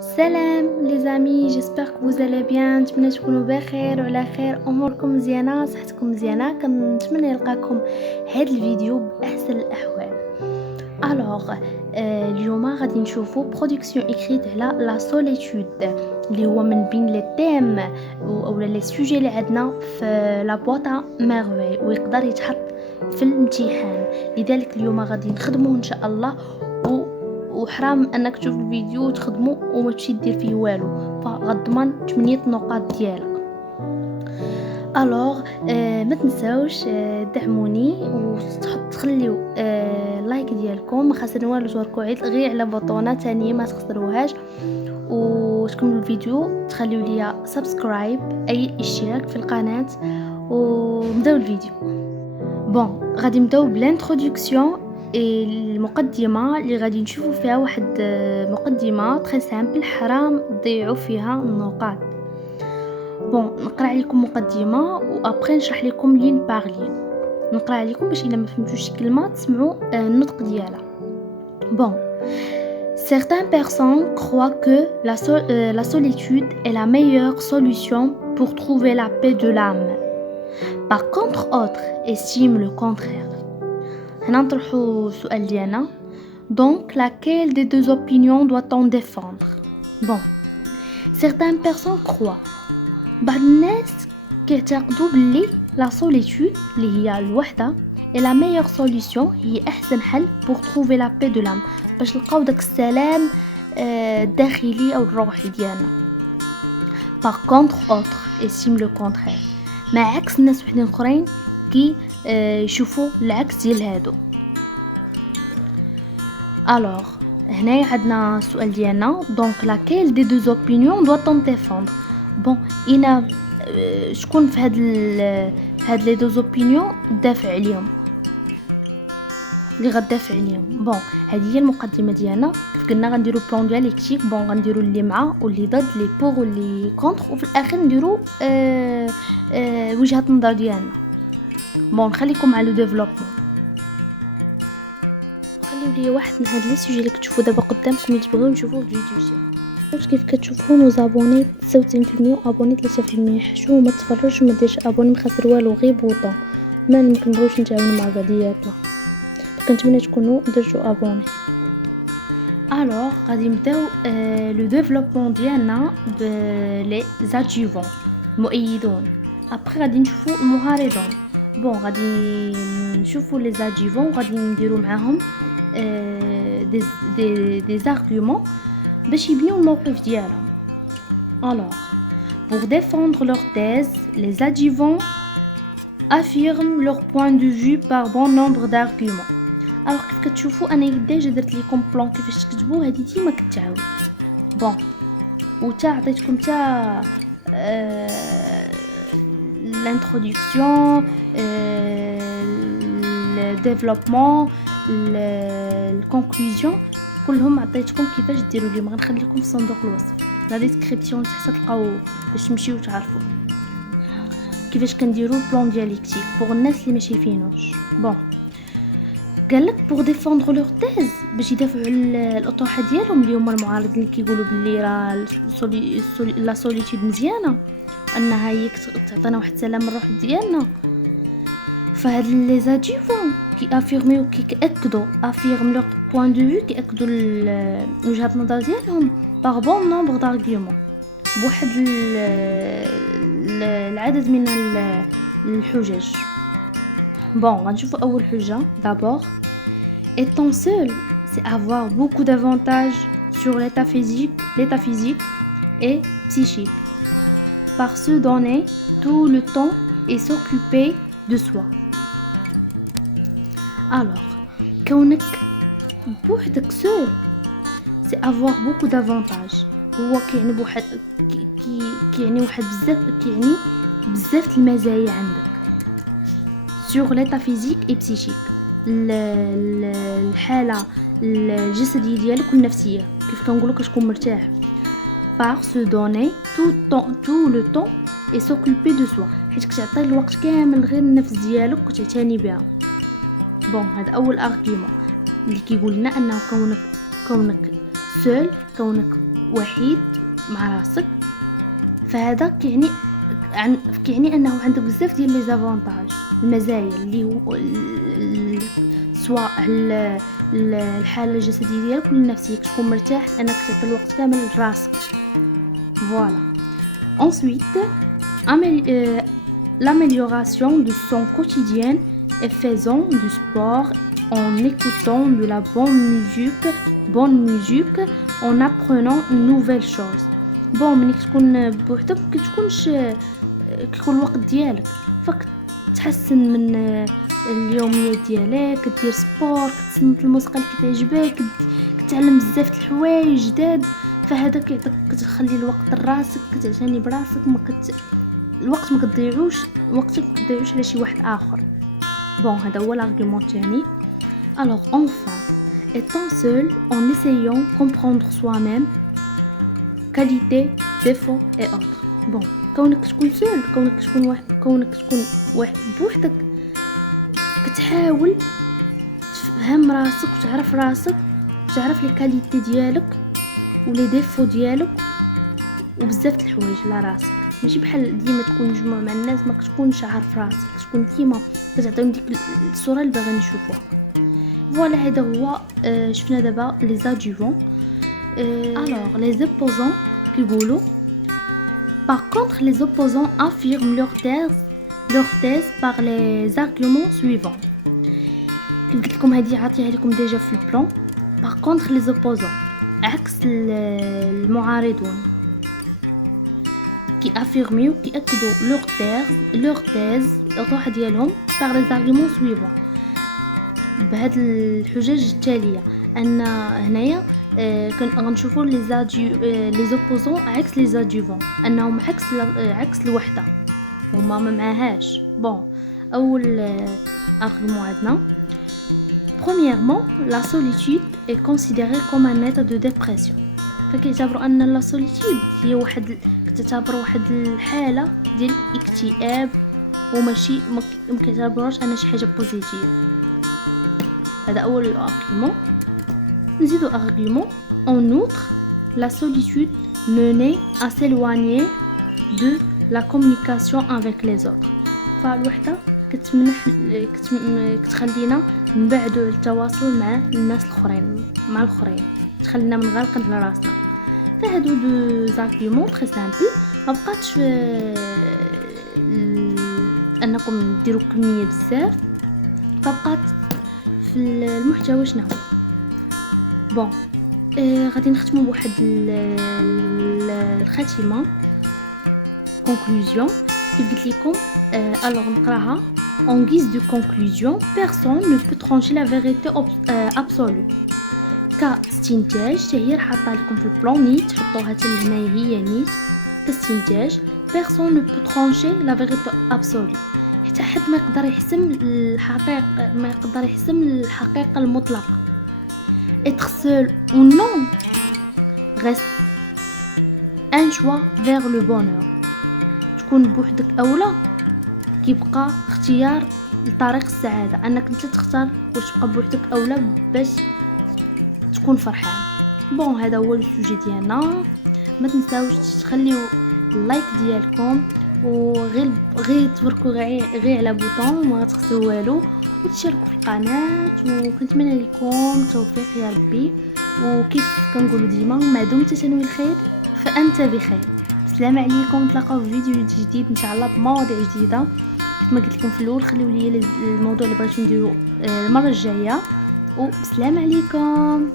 Salam les amis, j'espère que vous allez bien. نتمنى تكونوا بخير وعلى خير، اموركم مزيانه، صحتكم مزيانه. كنتمنى نلقاكم هذا الفيديو باحسن الاحوال. الوغ اليوم غادي نشوفوا برودكسيون اكريت على لا سوليتود، اللي هو من بين لي تيم اولا لي سوجي اللي عندنا في لا بواطا ميرفي ويقدر يتحط في الامتحان. لذلك اليوم غادي نخدموه ان شاء الله، وحرام انك تشوف الفيديو وتخدمه وما تمشي دير فيه والو، فغضمن 8 نقاط ديالك. الوغ ما تنساوش دعموني وتخليو لايك ديالكم، ما خسرنا والو، توركو غير على بوطونه ثانيه ما تخسروهاش، وتكملوا الفيديو، تخليو ليا سبسكرايب اي اشتراك في القناه، ونبداو الفيديو. بون غادي نبداو بالانترودكسيون، المقدمه اللي غادي نشوفوا فيها واحد مقدمه تري سامبل، حرام تضيعوا فيها النقاط. بون نقرا عليكم مقدمه وابري نشرح لكم لين باغ لين، نقرا عليكم باش الا ما فهمتوش شي كلمه تسمعوا النطق ديالها. Bon, certaines personnes croient que la solitude est la meilleure solution pour trouver la paix de l'âme. Par contre, autres estiment le contraire. هنا نطرحوا سؤال ديالنا. Donc, laquelle des deux opinions doit-on défendre? Bon, certaines personnes croient. بعض الناس كيعتقدوا باللي la solitude اللي هي الوحدة est la meilleure solution، هي أحسن حل pour trouver la paix de l'âme، باش نلقاو داك السلام الداخلي أو الروحي ديالنا. Par contre, autres estiment le contraire، مع عكس الناس وحدين اخرين كي يشوفوا العكس ديال هادو. alors هنايا عندنا السؤال ديالنا. donc laquelle des deux opinions doit-on défendre؟ bon انا شكون في هاد لي دوز اوبينيون دافع عليهم، اللي غدافع عليهم. بون هذه هي المقدمه ديالنا. كيف قلنا غنديروا بلان ديالكتيك، بون غنديروا اللي مع واللي ضد، اللي بور واللي كونتر، وفي الاخر نديروا وجهه النظر ديالنا. بون نخليكم على لو ديفلوبمون. خليو لي واحد من هاد لي سوجي اللي كتشوفوا دابا قدامكم اللي تبغيو نشوفوا الفيديو ديال. كيف كتشوفوا نوز ابوني 99% ابوني 3%. حشو ما تفرجش وما ديرش ابوني، ما خسر والو، غير بوطون. ما نبغيوش نتعاونوا مع بعضياتنا، كنتمنى تكونوا درتوا ابوني. الوغ غادي نبداو لو ديفلوبمون ديالنا بلي زادجيفون، المؤيدون. ابري غادي نشوفوا المعارضون. بون غادي نشوفوا لي زادجيفون، غادي نديروا معاهم دي زارغومون باش يبنيو الموقف ديالهم. alors pour défendre leur thèse, les adjuvants affirment leur point de vue par bon nombre d'arguments. alors كيف كتشوفوا انا ديجا درت لكم بلان كيفاش تكتبوا، هذه ديما كتعاود. بون وتا عطيتكم تا l'introduction, le développement, la conclusion، كلهم عطيتكم كيفاش ديروا اليوم. غنخلي لكم في صندوق الوصف لا ديسكريبسيون حتى تلقاو باش تمشيو تعرفوا كيفاش كنديروا بلان ديالكتيك بوغ الناس اللي ماشي فينوش. بون قالك بوغ ديفوندر لور تيز، باش يدافعوا على الاطروحه ديالهم، اللي هما المعارضين اللي كيقولوا باللي راه لا سوليتود مزيانه، انها هي تعطينا واحد السلام الروح ديالنا. فهاد لي زادجيفون كي افيرميو كيأكدوا افيرم لور بوين دو في، كيأكدوا وجهة النظر ديالهم باغ بون نومبر دارغيومون، بواحد العدد من الحجج. بون غنشوفوا اول حجه. d'abord étant seul c'est avoir beaucoup d'avantages sur l'état physique et psychique par se donner tout le temps et s'occuper de soi. alors كونك بوحدك سول سي افوار بوكو دافونتاج، هو كيعني بواحد كيعني واحد بزاف، كيعني بزاف المزايا عندك سور ليتا فيزيك اي بسيشيك، الحاله الجسديه ديالك والنفسيه. كيف كنقولوا كتكون مرتاح. بار سو دوني تو لو طون اي سوكوبي دو سوا، حيت كتعطي الوقت كامل غير النفس ديالك وتعتني بها. بون هذا اول ارغيومون اللي كيقول لنا انه كونك سول، كونك وحيد مع راسك، فهذا كيعني انه عندك بزاف ديال لي زافونتاج، المزايا اللي هو سواء الحاله الجسديه ديالك ولا النفسيه، تكون مرتاح انك تعطي الوقت كامل لراسك. فوالا. ensuite l'amélioration de son quotidien et faisant du sport en écoutant de la bonne musique en apprenant une nouvelle chose. بون ملي كتكون بوحدك كيكون الوقت ديالك تحسن من اليوميات ديالك، كدير سبور، كتصنت الموسيقى اللي كتعجبك، كتعلم بزاف د الحوايج جداد، فهذا كيعطيك كتخلي الوقت لراسك، كتعتني براسك، الوقت ما كتضيعوش على شي واحد اخر. بون هذا هو الارغيومون الثاني. alors enfin étant seul en essayant comprendre soi-même qualité défaut et autres. بون كونك تكون سول، كونك تكون واحد بوحدك، كتحاول تفهم راسك وتعرف راسك وتعرف لي كاليتي ديالك ولي ديفو ديالك وبزاف د الحوايج على راسك. ماشي بحال ديما تكون مجموع مع الناس ما كتكونش عارف راسك، تكون ديما كتعطيهم ديك الصوره اللي باغيين يشوفوها. فوالا هذا هو. شفنا دابا لي زادجوفون. alors les opposants كيقولوا par contre les opposants affirment leur thèse par les arguments suivants. كيف قلت لكم هذه عطيها لكم ديجا في البلان. par contre les opposants عكس المعارضون كيافيرميو كيأكدوا leur thèse الطرح ديالهم par les arguments suivants بهاد الحجج التاليه. ان هنايا غنشوفوا لي زوبوزون عكس لي زادجوفون، انهم عكس الوحده، هما ما معاهاش. بون اول ارغيومون عندنا premièrement la solitude est considérée comme un état de dépression. فكيعتبروا ان لا سوليتود هي كتعتبر واحد الحاله ديال الاكتئاب وماشي ما كيعتبروش ان شي حاجه بوزيتيف. هذا اول ارغيومون. نزيدو ارغيومون en outre la solitude menait à s'éloigner de la communication avec les autres. فالوحده كتخلينا نبعدوا التواصل مع الناس الاخرين، تخلينا منغلقين على راسنا. فهادو دو زارغيومون تري سامبل، ما بقاتش انكم ديروا كميه بزاف، فبقات في المحتوى شنو هو. بون غادي نختموا بواحد الخاتمه conclusion كيف قلت لكم. alors نقراها. en guise de conclusion personne ne peut trancher la vérité absolue. كاستنتاج هي حاطه لكم في البلان نيت، تحطوها حتى لهنايا هي نيت كاستنتاج personne ne peut trancher la vérité absolue. حتى حد ما يقدر يحسم الحقيقه المطلقه. être seul ou non reste un choix vers le bonheur. تكون بوحدك اولا كيبقى اختيار لطريق السعاده، انك انت تختار واش تبقى بوحدك اولا باش تكون فرحان. بون هذا هو السوجي ديالنا. ما تنساوش تخليو اللايك ديالكم وغير تبركوا غير على بوطون ما تخسروا والو، وتشاركوا في القناه، وكنتمنى لكم التوفيق يا ربي. وكيف كنقولوا ديما ما دمت تنوي الخير فانت بخير. السلام عليكم، نتلاقاو في فيديو جديد ان شاء الله بمواضيع جديده. كما قلت لكم في الاول خليوا لي الموضوع اللي بغيتو نديرو المره الجايه، والسلام عليكم.